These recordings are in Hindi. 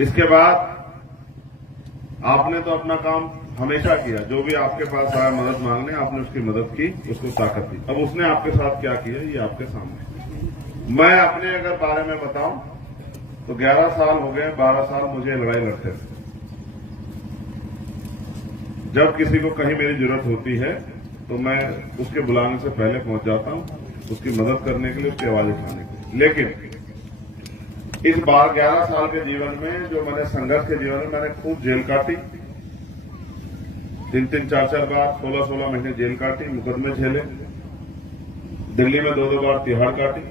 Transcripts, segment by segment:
इसके बाद आपने तो अपना काम हमेशा किया, जो भी आपके पास आया मदद मांगने आपने उसकी मदद की, उसको ताकत दी। अब उसने आपके साथ क्या किया ये आपके सामने। मैं अपने अगर बारे में बताऊं तो 11 साल हो गए, 12 साल मुझे लड़ाई लड़ते थे। जब किसी को कहीं मेरी जरूरत होती है तो मैं उसके बुलाने से पहले पहुंच जाता हूं, उसकी मदद करने के लिए, उसकी आवाज उठाने के लिए। लेकिन इस बार 11 साल के जीवन में जो मैंने संघर्ष के जीवन में मैंने खूब जेल काटी, 3-3, 4-4 बार 16-16 महीने जेल काटी, मुकदमे झेले, दिल्ली में 2-2 बार तिहाड़ काटी।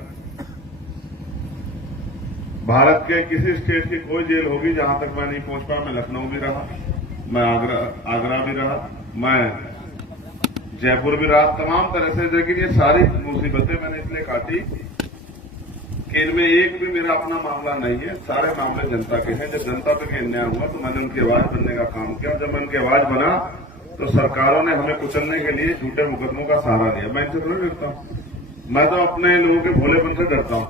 भारत के किसी स्टेट की कोई जेल होगी जहां तक मैं नहीं पहुंच पाया। मैं लखनऊ भी रहा, मैं आगरा भी रहा, मैं जयपुर भी रहा, तमाम तरह से। लेकिन ये सारी मुसीबतें मैंने इसलिए काटी कि इनमें एक भी मेरा अपना मामला नहीं है, सारे मामले जनता के हैं। जब जनता पे अन्याय हुआ तो मैंने उनकी आवाज बनने का काम किया। जब मैं उनकी आवाज बना तो सरकारों ने हमें कुचलने के लिए झूठे मुकदमों का सहारा लिया। मैं इनसे थोड़ी डरता हूं, मैं तो अपने लोगों के भोलेपन से डरता हूं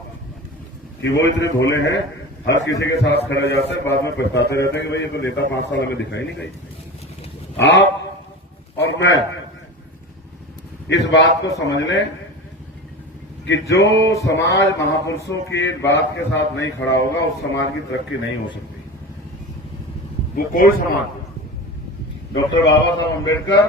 कि वो इतने भोले हैं, हर किसी के साथ खड़े जाते हैं, बाद में पछताते रहते हैं कि भाई ये तो नेता 5 साल हमें दिखाई नहीं गई। आप और मैं इस बात को समझ लें कि जो समाज महापुरुषों की बात के साथ नहीं खड़ा होगा उस समाज की तरक्की नहीं हो सकती। वो कोई समाज, डॉक्टर बाबा साहब अम्बेडकर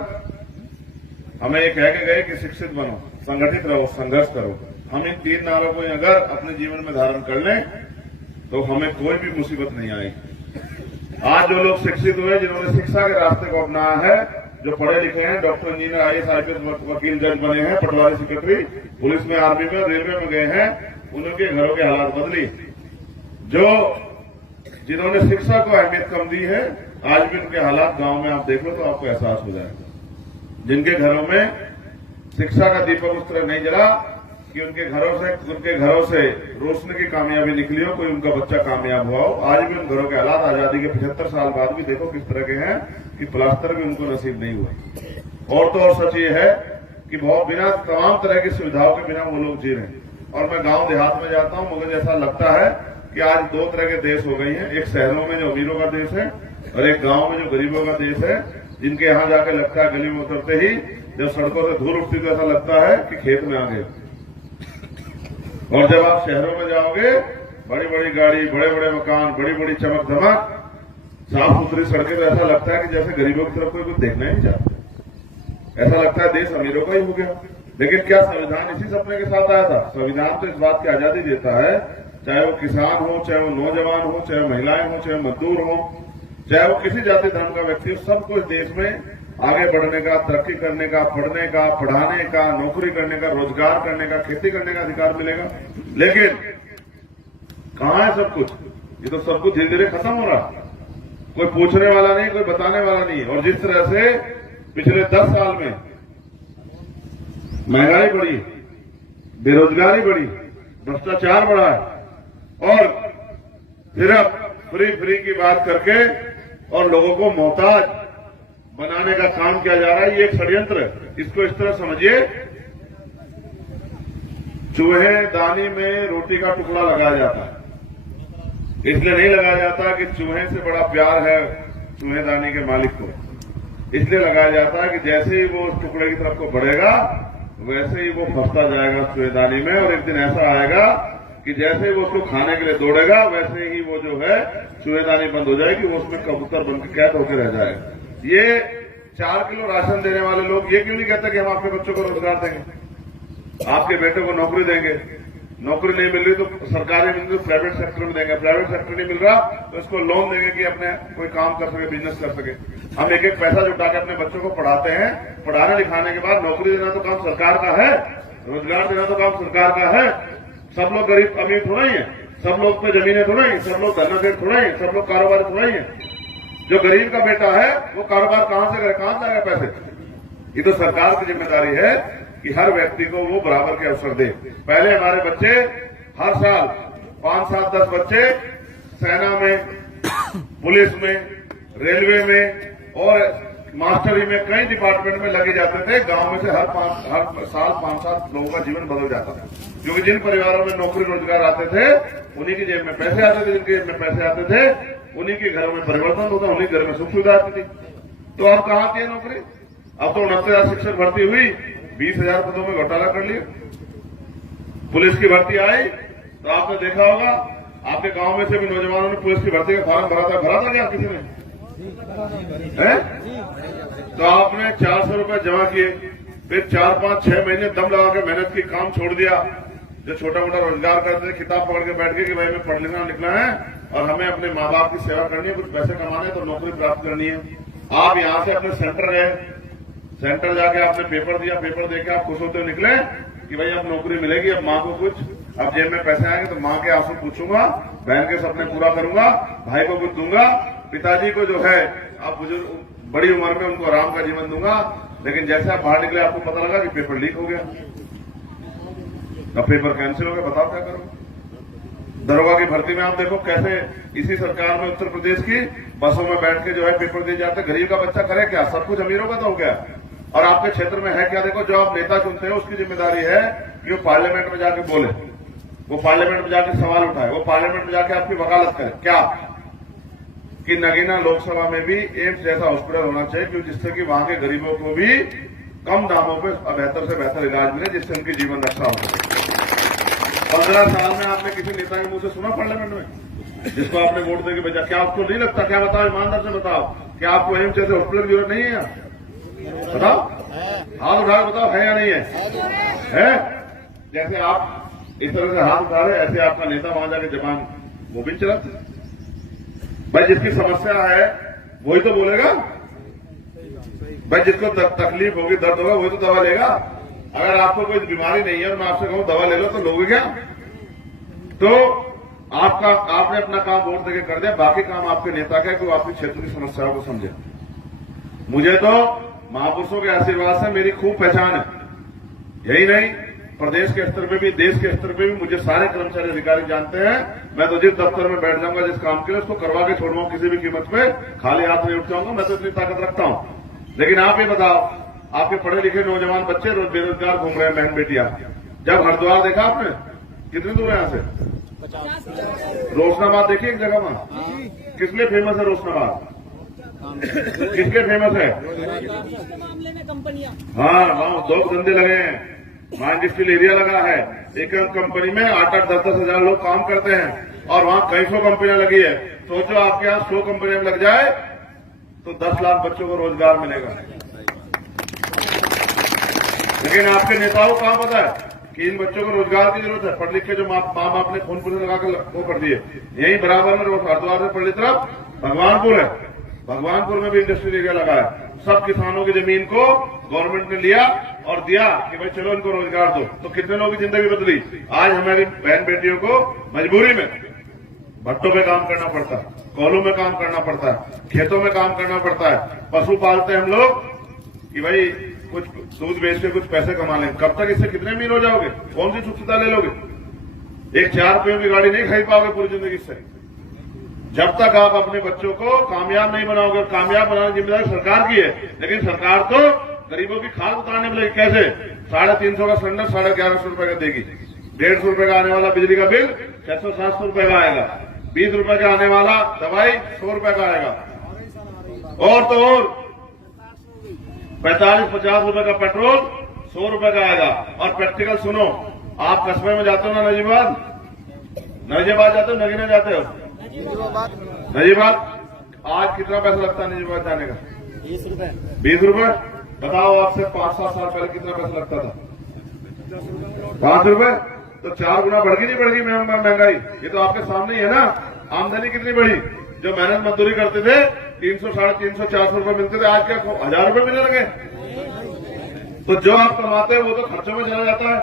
हमें ये कह के गए कि शिक्षित बनो, संगठित रहो, संघर्ष करो। हम इन 3 नारों को अगर अपने जीवन में धारण कर लें तो हमें कोई भी मुसीबत नहीं आएगी। आज जो लोग शिक्षित हुए, जिन्होंने शिक्षा के रास्ते को अपनाया है, जो पढ़े लिखे हैं, डॉक्टर, इंजीनियर, IAS, IPS, वकील, जज बने हैं, पटवारी, सेक्रेटरी, पुलिस में, आर्मी में, रेलवे में गए हैं, उनके घरों के हालात बदली। जो जिन्होंने शिक्षा को अहमियत कम दी है, आज भी उनके हालात गांव में आप देख लो तो आपको एहसास हो जाएगा। जिनके घरों में शिक्षा का दीपक उस तरह नहीं जला कि उनके घरों से रोशनी की कामयाबी निकली हो, कोई उनका बच्चा कामयाब हुआ हो, आज भी उन घरों के हालात आजादी के 75 साल बाद भी देखो किस तरह के हैं कि प्लास्टर भी उनको नसीब नहीं हुआ। और तो और सच ये है कि बहुत बिना तमाम तरह की सुविधाओं के बिना वो लोग जी रहे हैं। और मैं गांव देहात में जाता हूं, मुझे ऐसा लगता है कि आज 2 तरह के देश हो गई हैं। एक शहरों में जो अमीरों का देश है और एक गांव में जो गरीबों का देश है, जिनके यहां जाकर लगता है गली में उतरते ही जब सड़कों से धूल उठती तो ऐसा लगता है कि खेत में आ गए। और जब आप शहरों में जाओगे, बड़ी बड़ी गाड़ी, बड़े बड़े मकान, बड़ी बड़ी चमक धमक, साफ सुथरी सड़कें, तो ऐसा लगता है कि जैसे गरीबों की तरफ कोई कुछ देखना ही नहीं चाहता। ऐसा लगता है देश अमीरों का ही हो गया। लेकिन क्या संविधान इसी सपने के साथ आया था? संविधान तो इस बात की आजादी देता है, चाहे वो किसान हो, चाहे वो नौजवान हो, चाहे महिलाएं हो, चाहे मजदूर हो, चाहे वो किसी जाति धर्म का व्यक्ति हो, सबको इस देश में आगे बढ़ने का, तरक्की करने का, पढ़ने का, पढ़ाने का, नौकरी करने का, रोजगार करने का, खेती करने का अधिकार मिलेगा। लेकिन कहां है सब कुछ? ये तो सब कुछ धीरे धीरे खत्म हो रहा। कोई पूछने वाला नहीं, कोई बताने वाला नहीं। और जिस तरह से पिछले 10 साल में महंगाई बढ़ी, बेरोजगारी बढ़ी, भ्रष्टाचार बढ़ा है और सिर्फ फ्री की बात करके और लोगों को मोहताज बनाने का काम किया जा रहा है, ये एक षड्यंत्र है। इसको इस तरह समझिए, चूहेदानी में रोटी का टुकड़ा लगाया जाता है। इसलिए नहीं लगाया जाता कि चूहे से बड़ा प्यार है चूहेदानी के मालिक को। इसलिए लगाया जाता है कि जैसे ही वो उस टुकड़े की तरफ को बढ़ेगा वैसे ही वो फंसता जाएगा चूहेदानी में, और एक दिन ऐसा आएगा कि जैसे ही वो उसको खाने के लिए दौड़ेगा वैसे ही वो जो है चूहेदानी बंद हो जाएगी, वो उसमें कबूतर बनकर कैद होकर रह जाएगा। ये 4 किलो राशन देने वाले लोग ये क्यों नहीं कहते कि हम आपके बच्चों को रोजगार देंगे, आपके बेटे को नौकरी देंगे? नौकरी नहीं मिल रही तो सरकारी मिल रही तो प्राइवेट सेक्टर में देंगे, प्राइवेट सेक्टर नहीं मिल रहा तो इसको लोन देंगे कि अपने कोई काम कर सके, बिजनेस कर सके। हम एक एक पैसा जुटा के अपने बच्चों को पढ़ाते हैं, पढ़ाने लिखाने के बाद नौकरी देना तो काम सरकार का है, रोजगार देना तो काम सरकार का है। सब लोग गरीब अमीर थोड़ा ही है, सब लोग पे जमीनें थोड़ा ही, सब लोग धनाधन थोड़ा ही, सब लोग कारोबार थोड़ा ही है। जो गरीब का बेटा है वो कारोबार कहां से करे, कहां से आएगा पैसे? ये तो सरकार की जिम्मेदारी है कि हर व्यक्ति को वो बराबर के अवसर दे। पहले हमारे बच्चे हर साल 5, 7, 10 बच्चे सेना में, पुलिस में, रेलवे में और मास्टरी में, कई डिपार्टमेंट में लगे जाते थे। गांव में से हर साल 5-7 लोगों का जीवन बदल जाता था, क्योंकि जिन परिवारों में नौकरी रोजगार आते थे उन्हीं की जेब में पैसे आते थे, जिनकी जेब में पैसे आते थे उन्हीं के घरों में परिवर्तन होता, उन्हीं घर में सुख सुविधा आती थी। तो अब कहाँ आती है नौकरी? अब तो 69,000 शिक्षक भर्ती हुई, 20,000 पदों में घोटाला कर लिया। पुलिस की भर्ती आई तो आपने देखा होगा, आपके गांव में से भी नौजवानों ने पुलिस की भर्ती का फॉर्म भरा था क्या किसी ने? है? तो आपने 400 रुपए जमा किए, फिर 4, 5, 6 महीने दम लगा के मेहनत की, काम छोड़ दिया। जो छोटा मोटा रोजगार करते थे, किताब पकड़ के बैठ गए कि भाई मैं पढ़ लिखना निकला है और हमें अपने माँ बाप की सेवा करनी है, कुछ पैसे कमाने तो नौकरी प्राप्त करनी है। आप यहां से अपने सेंटर गए, सेंटर जाके आपने पेपर दिया, पेपर देके आप खुश होते निकले कि भाई अब नौकरी मिलेगी, अब माँ को कुछ, अब जेब में पैसे आएंगे तो माँ के आंसू पूछूंगा, बहन के सपने पूरा करूंगा, भाई को कुछ दूंगा, पिताजी को जो है अब बुजुर्ग बड़ी उम्र में उनको आराम का जीवन दूंगा। लेकिन जैसे आप बाहर निकले आपको पता लगा कि पेपर लीक हो गया, अब पेपर कैंसिल हो गया, बताओ क्या करो? दरोगा की भर्ती में आप देखो कैसे इसी सरकार में उत्तर प्रदेश की बसों में बैठ के जो है पेपर दिए जाते, गरीब का बच्चा करे क्या? सब कुछ अमीरों का तो हो गया। और आपके क्षेत्र में है क्या? देखो, जो आप नेता चुनते हैं उसकी जिम्मेदारी है कि वो पार्लियामेंट में जाके बोले, वो पार्लियामेंट में जाके सवाल उठाए, वो पार्लियामेंट में जाके आपकी वकालत करे। क्या? कि नगीना लोकसभा में भी एम्स जैसा हॉस्पिटल होना चाहिए, क्योंकि जिससे कि वहां के गरीबों को भी कम दामों पे बेहतर से बेहतर इलाज मिले, जिससे उनकी जीवन रक्षा हो सके। 15 साल में आपने किसी नेता के मुंह से सुना पार्लियामेंट में, जिसको आपने वोट देके भेजा? क्या आपको नहीं लगता? क्या बताओ, ईमानदार से बताओ, क्या आपको एम्स जैसे हॉस्पिटल की जरूरत नहीं है? बताओ, हाथ उठा के बताओ, है या नहीं है? जैसे आप इस तरह से हाथ उठा रहे, ऐसे आपका नेता वहां जाके जबान वो भी चलाते। भाई जिसकी समस्या है वही तो बोलेगा, भाई जिसको तकलीफ होगी, दर्द होगा, वही तो दवा लेगा। अगर आपको कोई बीमारी नहीं है और मैं आपसे कहूं दवा ले लो तो लोगे क्या? तो आपने अपना काम वोट देके कर दिया, बाकी काम आपके नेता का है कि वो आपके क्षेत्र की समस्याओं को समझे। मुझे तो महापुरुषों के आशीर्वाद से मेरी खूब पहचान है। यही नहीं, प्रदेश के स्तर पे भी, देश के स्तर पे भी मुझे सारे कर्मचारी अधिकारी जानते हैं। मैं तो जिस दफ्तर में बैठ जाऊंगा, जिस काम के लिए, उसको करवा के छोड़ूंगा किसी भी कीमत पे, खाली हाथ नहीं उठ जाऊंगा। मैं तो इतनी ताकत रखता हूं। लेकिन आप ये बताओ, आपके पढ़े लिखे नौजवान बच्चे बेरोजगार घूम रहे हैं, बहन बेटियां। जब हरिद्वार देखा आपने, कितनी दूर है यहां से? रोशनाबाद देखिए एक जगह वहां, किस लिए फेमस है रोशनाबाद? किसके फेमस है? मामले में कंपनियां, हाँ, वहां 2 धंधे लगे हैं, वहां इंडस्ट्रियल एरिया लगा है। एक कंपनी में 8-8, 10-10 हजार लोग काम करते हैं और वहां कई 100 कंपनियां लगी है। सोचो आपके यहाँ 100 कंपनियां लग जाए तो 10 लाख बच्चों को रोजगार मिलेगा। लेकिन आपके नेताओं को कहां पता है कि इन बच्चों को रोजगार की जरूरत है? पढ़ लिख के जो माँ बाप ने फोन पर लगाकर वो कर दिए। यही बराबर में हरिद्वार से पढ़ ली तरफ भगवानपुर है, भगवानपुर में भी इंडस्ट्रियल एरिया लगा है। सब किसानों की जमीन को गवर्नमेंट ने लिया और दिया कि भाई चलो इनको रोजगार दो। तो कितने लोगों की जिंदगी बदली। आज हमारी बहन बेटियों को मजबूरी में भट्टों पे काम करना पड़ता है, कोलों में काम करना पड़ता है, खेतों में काम करना पड़ता है। पशु पालते हैं हम लोग कि भाई कुछ दूध बेच के कुछ पैसे कमा लें। कब तक इससे कितने अमीर हो जाओगे? कौन सी सुविधा ले लोगे? एक 4 रुपयों की गाड़ी नहीं खरीद पाओगे पूरी जिंदगी से, जब तक आप अपने बच्चों को कामयाब नहीं बनाओगे। कामयाब बनाने की जिम्मेदारी सरकार की है, लेकिन सरकार तो गरीबों की खाद उतारने में लगी। कैसे? 350 का सिलेंडर 1150 रुपए का देगी, 150 रुपए का आने वाला बिजली का बिल 600-700 रुपए का आएगा, 20 रुपए का आने वाला दवाई 100 रुपए का आएगा, और तो और 45-50 रुपए का पेट्रोल 100 रुपए का आएगा। और प्रैक्टिकल सुनो, आप कस्बे में जाते हो ना, नजीबाद जाते हो, नगीना जाते हो? नजीबाद आज कितना पैसा लगता है नजीबाद जाने का? 20 रुपए। बताओ आपसे 5-7 साल पहले कितना पैसा लगता था? 5 रुपए। तो 4 गुना बढ़ गई नहीं बढ़ गई महंगाई? ये तो आपके सामने ही है ना। आमदनी कितनी बढ़ी? जो मेहनत मजदूरी करते थे 300, 350, 400 रुपए मिलते थे, आज क्या 1000 रुपए मिलने लगे? तो जो आप कमाते हैं वो तो खर्चों में चला जाता है।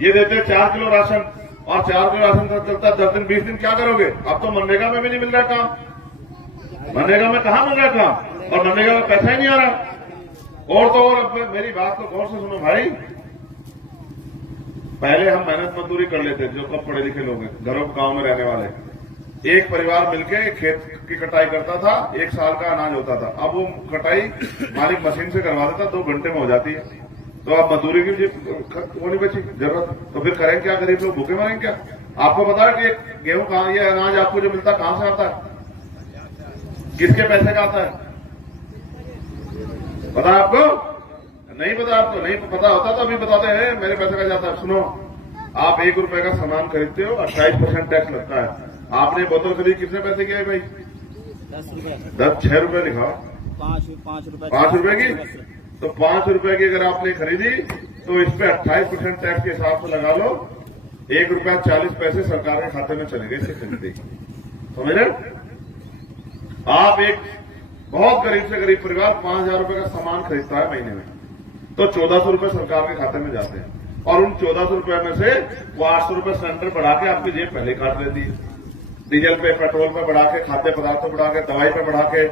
ये देते हैं 4 किलो राशन, और 4 किलो राशन चलता है 10 दिन 20 दिन, क्या करोगे? अब तो मनरेगा में भी नहीं मिल रहा काम। मनरेगा में कहां मिल रहा काम? और मनरेगा में पैसा ही नहीं आ रहा। और तो और, अब मेरी बात को गौर से सुनो भाई, पहले हम मेहनत मजदूरी कर लेते, जो कब पढ़े लिखे लोग हैं, घरों गांव में रहने वाले, एक परिवार मिलके खेत की कटाई करता था, 1 साल का अनाज होता था। अब वो कटाई मालिक मशीन से करवा देता, 2 घंटे में हो जाती है। तो अब मजदूरी की वो नहीं बची जरूरत, तो फिर करें क्या? गरीब लोग भूखे मरेंगे क्या? आपको पता है कि गेहूं कहां, ये अनाज आपको जो मिलता कहां से आता है? किसके पैसे का आता है? पता है आपको? नहीं पता आपको? नहीं पता होता तो अभी बताते हैं मेरे पैसे का जाता है। सुनो, आप 1 रुपए का सामान खरीदते हो, 28% टैक्स लगता है। आपने बोतल खरीदी, कितने पैसे की है भाई? 10 रुपए। 6 रुपए लिखाओ। 5 रुपए। 5 रुपए की? तो 5 रुपए की अगर आपने खरीदी तो इस पे 28% टैक्स के हिसाब से लगा लो, 1 रुपया 40 पैसे सरकार के खाते में चले गए इसे खरीदी। समझ रहे? आप एक बहुत गरीब से गरीब परिवार 5,000 रुपए का सामान खरीदता है महीने में, तो 1,400 रुपए सरकार के खाते में जाते हैं, और उन 1,400 रुपए में से वो 800 रुपए सिलेंडर बढ़ा के आपकी जेब पहले काट लेती है। डीजल पे, पेट्रोल पे बढ़ा के, खाद्य पदार्थ पे बढ़ा के, दवाई पे बढ़ा के,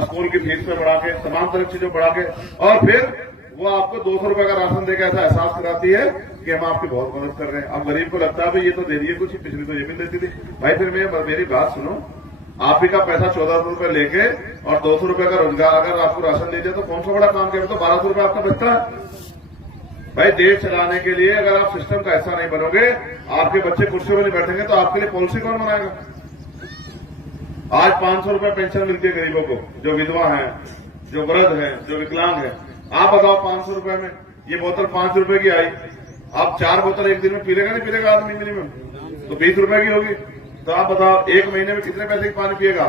स्कूल की फीस पे बढ़ा के, तमाम तरह चीजों बढ़ा के, और फिर वो आपको 200 रुपए का राशन देकर ऐसा एहसास कराती है कि हम आपकी बहुत मदद कर रहे हैं। अब गरीब को लगता है भाई ये तो दे दिए कुछ, पिछली तो ये भी देती थी। भाई फिर मेरी बात सुनो, आप ही का पैसा 1,400 रुपए लेके और 200 रुपए का रोजगार अगर आपको राशन दे दिया तो कौन सा बड़ा काम किया? तो 1,200 रुपए आपका बचता है। भाई देश चलाने के लिए अगर आप सिस्टम का ऐसा नहीं बनोगे, आपके बच्चे कुर्सियों में नहीं बैठेंगे, तो आपके लिए पॉलिसी कौन बनाएगा? आज 500 रुपए पेंशन मिलती है गरीबों को, जो विधवा है, जो वृद्ध है, जो विकलांग है। आप बताओ 500 रुपए में ये बोतल 5 रुपए की आई, आप 4 बोतल एक दिन में पी लेगा नहीं पीलेगा आदमी मिनिमम? तो 20 रुपए की होगी। तो आप बताओ एक महीने में कितने पैसे की पानी पिएगा?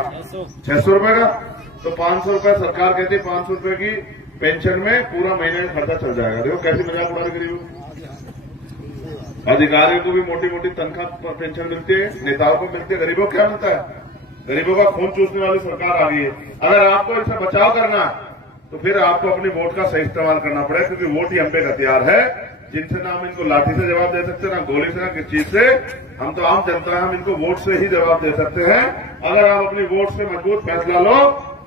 600 रुपए का। तो 500 रुपए सरकार कहती है 500 रुपए की पेंशन में पूरा महीने में खर्चा चल जाएगा। देखो कैसी मजाक उड़ा रही गरीबों। अधिकारियों को भी मोटी मोटी तनख्वाह पेंशन मिलती है, नेताओं को मिलती है, गरीबों को क्या मिलता है? गरीबों का खून चूसने वाली सरकार आ गई है। अगर आपको इससे बचाव करना है तो फिर आपको अपने वोट का सही इस्तेमाल करना पड़ेगा, क्योंकि वोट ही हम पे हथियार है, जिनसे ना हम इनको लाठी से जवाब दे सकते, ना गोली से, ना किस चीज से। हम तो आम जनता है, हम इनको वोट से ही जवाब दे सकते हैं। अगर आप अपनी वोट से मजबूत फैसला लो,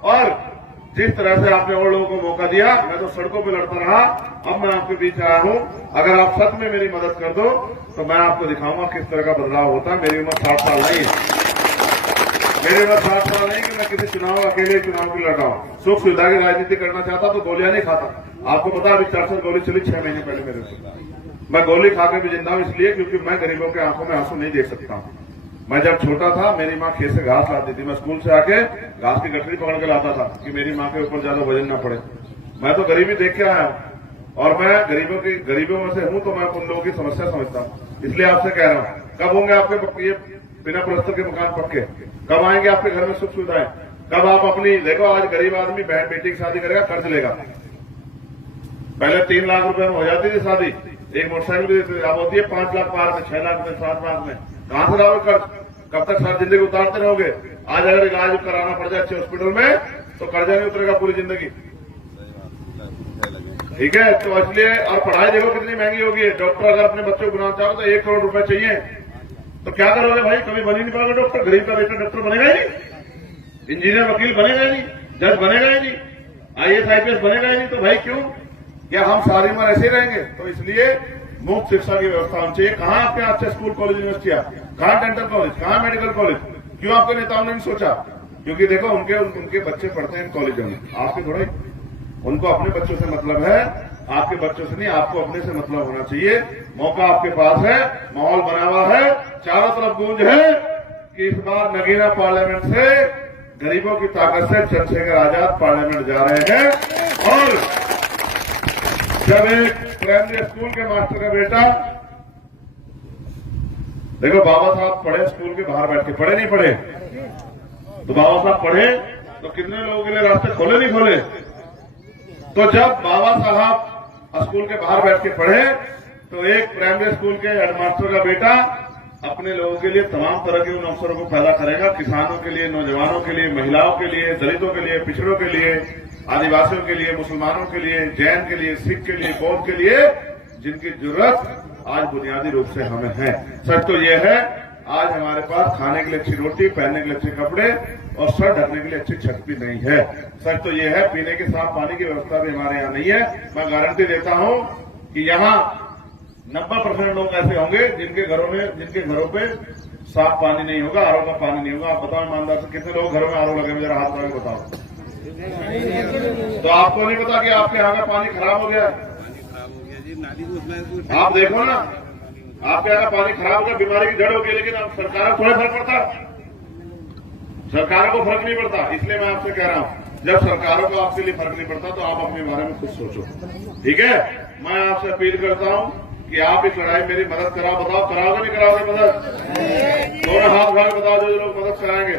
और जिस तरह से आपने और लोगों को मौका दिया, मैं तो सड़कों पे लड़ता रहा, अब मैं आपके बीच आया हूं। अगर आप सच में मेरी मदद कर दो तो मैं आपको दिखाऊंगा किस तरह का बदलाव होता है। मेरी उम्र 60 साल नहीं है, मेरी उम्र 60 साल नहीं कि मैं किसी चुनाव अकेले चुनाव की लड़ रहा हूं। सुख सुविधा की राजनीति करना चाहता तो गोलियां नहीं खाता। आपको पता अभी 400 गोली चली 6 महीने पहले मेरे से। मैं गोली खाकर भी जिंदा हूं इसलिए क्योंकि मैं गरीबों के आंखों में आंसू नहीं देख सकता हूं। मैं जब छोटा था, मेरी माँ खेत से घास लाती थी, मैं स्कूल से आके घास की गठरी पकड़ के लाता था कि मेरी माँ के ऊपर ज्यादा वजन न पड़े। मैं तो गरीबी देख के आया हूं, और मैं गरीबों में से हूं, तो मैं उन लोगों की समस्या समझता हूं। इसलिए आपसे कह रहा हूं, कब होंगे आपके ये बिना प्लस्तर के मकान पक्के? कब आएंगे आपके घर में सुख सुविधाएं? कब आप अपनी, देखो आज गरीब आदमी बहन बेटी की शादी करेगा, कर्ज लेगा। पहले 3 लाख रुपए में हो जाती थी शादी, एक मोटरसाइकिल भी देती थी। अब होती है 5 लाख पार में, 6 लाख में, 7 लाख में। कहां से लाओगे कर्ज? कब तक सारी जिंदगी उतारते रहोगे? आज अगर इलाज कराना पड़ जाए अच्छे हॉस्पिटल में तो कर्जा नहीं उतरेगा पूरी जिंदगी। ठीक है, तो इसलिए, और पढ़ाई देखो कितनी महंगी होगी। डॉक्टर अगर अपने बच्चों को बनाना चाहो तो 1 करोड़ रुपए चाहिए, तो क्या करोगे भाई? कभी बन ही नहीं पाएगा डॉक्टर। गरीब का बेटा डॉक्टर बनेगा ही नहीं, इंजीनियर वकील बनेगा ही नहीं, जज बनेगा ही नहीं, IAS IPS बनेगा ही नहीं। तो भाई क्यों? क्या हम सारी उम्र ऐसे रहेंगे? तो इसलिए मुफ्त शिक्षा की व्यवस्था होनी चाहिए। कहां आपके अच्छे स्कूल कॉलेज यूनिवर्सिटियां, कहां डेंटल कॉलेज, कहां मेडिकल कॉलेज? क्यों आपके नेताओं ने नहीं सोचा? क्योंकि देखो उनके बच्चे पढ़ते हैं इन कॉलेजों में, आपके थोड़ा। उनको अपने बच्चों से मतलब है, आपके बच्चों से नहीं। आपको अपने से मतलब होना चाहिए। मौका आपके पास है, माहौल बना हुआ है, चारों तरफ गूंज है कि इस बार नगीना पार्लियामेंट से, गरीबों की ताकत से चंद्रशेखर आजाद पार्लियामेंट जा रहे हैं। और जब एक प्राइमरी स्कूल के मास्टर का बेटा, देखो बाबा साहब पढ़े स्कूल के बाहर बैठ के, पढ़े नहीं पढ़े? तो बाबा साहब पढ़े तो कितने लोगों के लिए रास्ते खोले नहीं खोले? तो जब बाबा साहब स्कूल के बाहर बैठ के पढ़े तो एक प्राइमरी स्कूल के हेडमास्टर का बेटा अपने लोगों के लिए तमाम तरह के उन अवसरों को पैदा करेगा, किसानों के लिए, नौजवानों के लिए, महिलाओं के लिए, दलितों के लिए, पिछड़ों के लिए, आदिवासियों के लिए, मुसलमानों के लिए, जैन के लिए, सिख के लिए, बौद्ध के लिए, जिनकी जरूरत आज बुनियादी रूप से हमें है। सच तो यह है, आज हमारे पास खाने के लिए अच्छी रोटी, पहनने के लिए अच्छे कपड़े और सर ढकने के लिए अच्छी छत भी नहीं है। सच तो यह है, पीने के साफ पानी की व्यवस्था भी हमारे यहाँ नहीं है। मैं गारंटी देता हूं कि यहाँ 90% लोग ऐसे होंगे जिनके घरों पे साफ पानी नहीं होगा, आरओ का पानी नहीं होगा। आप बताओ ईमानदार से, कितने लोग घरों में आरओ लगे? जरा हाथ लगा के बताओ। तो आपको नहीं पता कि आपके यहाँ का पानी खराब हो गया? आप देखो ना, आपके यहाँ का पानी खराब हो गया, बीमारी की जड़ हो गई, लेकिन अब सरकार को थोड़ा फर्क पड़ता। सरकारों को फर्क नहीं पड़ता। इसलिए मैं आपसे कह रहा हूं, जब सरकारों को आपके लिए फर्क नहीं पड़ता तो आप अपने बारे में कुछ सोचो, ठीक है। मैं आपसे अपील करता हूं कि आप इस लड़ाई मेरी मदद कराओ। बताओ कराओगे नहीं कराओगे मदद? दोनों हाथ उठा के बताओ जो लोग मदद कराएंगे।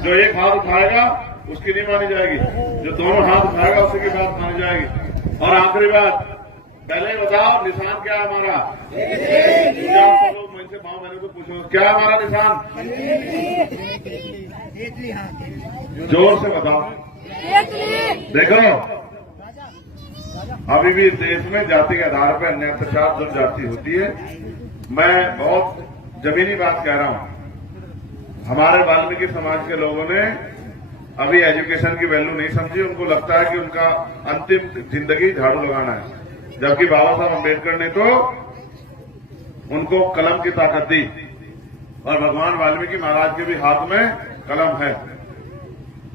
जो एक हाथ उठाएगा उसकी नहीं मानी जाएगी, जो दोनों हाथ उठाएगा उसी की बात मानी जाएगी। और आखिरी बात, पहले बताओ निशान क्या है हमारा? लोग मुझसे पाओ, मैंने तो पूछो क्या है हमारा निशान? जोर से बताओ। देखो, अभी भी देश में जाति के आधार पर अन्याय अत्याचार दुर जाति होती है। मैं बहुत जमीनी बात कह रहा हूं। हमारे वाल्मीकि समाज के लोगों ने अभी एजुकेशन की वैल्यू नहीं समझी। उनको लगता है कि उनका अंतिम जिंदगी झाड़ू लगाना है, जबकि बाबा साहब अम्बेडकर ने तो उनको कलम की ताकत दी और भगवान वाल्मीकि महाराज के भी हाथ में कलम है।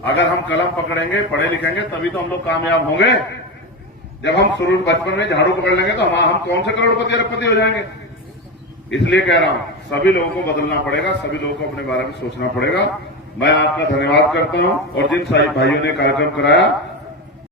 अगर हम कलम पकड़ेंगे, पढ़े लिखेंगे, तभी तो हम लोग कामयाब होंगे। जब हम शुरू बचपन में झाड़ू पकड़ लेंगे तो हम कौन से करोड़पति अरबपति हो जाएंगे। इसलिए कह रहा हूं, सभी लोगों को बदलना पड़ेगा, सभी लोगों को अपने बारे में सोचना पड़ेगा। मैं आपका धन्यवाद करता हूं और जिन भाइयों ने कार्यक्रम कराया